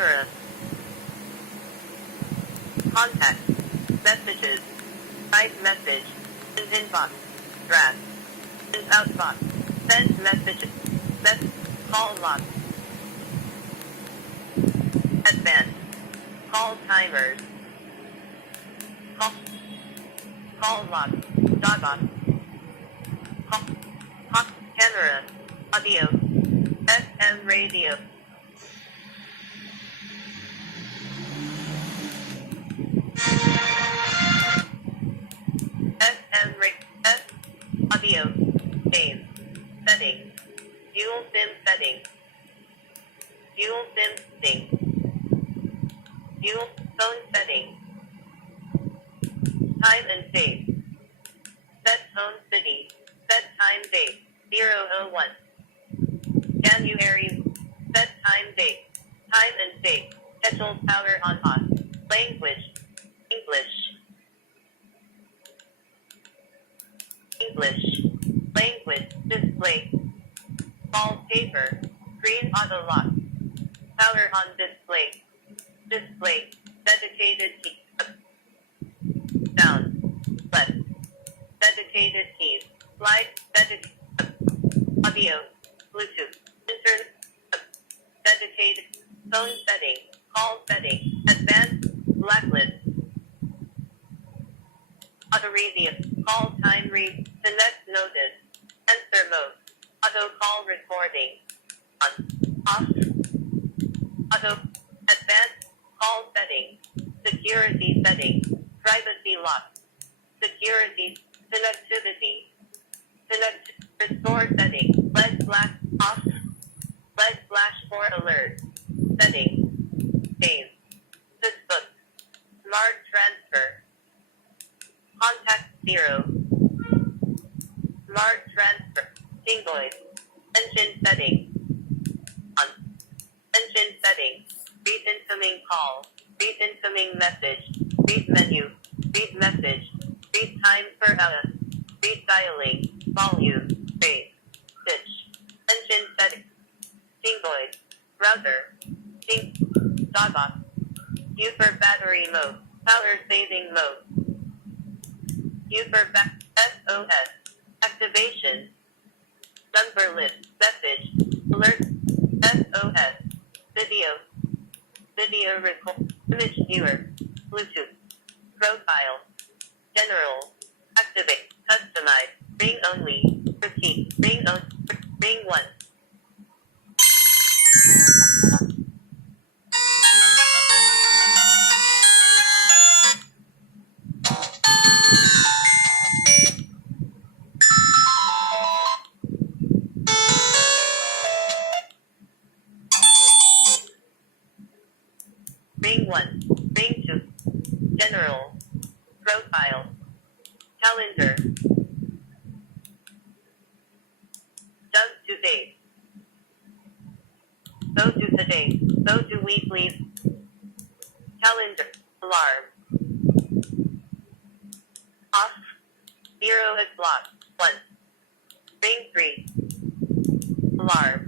camera, contact, messages, type message, in inbox, draft, in outbox, send messages, call log, advanced, call timers, call log, dogbox, call, camera, audio, FM radio. Audio, name, setting, dual SIM setting, dual SIM setting, dual phone setting, time and date, set home city, set time date, 001, January, set time date, time and date, scheduled power on off, language, English, language, display, wallpaper, green auto lock, power on display, dedicated key, down, left, dedicated keys, slide, audio, Bluetooth, internet, dedicated, phone setting, call setting, advanced, blacklist, auto radio, call time read, select notice, answer mode, auto call recording, on, off, auto, advanced, call setting, security setting, privacy lock, security, selectivity, restore setting, LED flash off, LED flash for alert, setting, game, Facebook, smart transfer, contact 0, smart transfer, Tingoid, engine setting, on, engine setting, read incoming call, read incoming message, read menu, read message, read time per hour, read dialing, volume, base, pitch, engine setting, Tingoid, router, dogbox, Uber battery mode, power saving mode, Uber SOS, activation, number list, message, alert, SOS, video record, image viewer, Bluetooth, profile, general, activate, customize, ring only, repeat, ring 1. Ring 1, ring 2, general, profile, calendar, jump to date, go to today, go to weekly, calendar, alarm, off, 0 o'clock, 1, ring 3, alarm.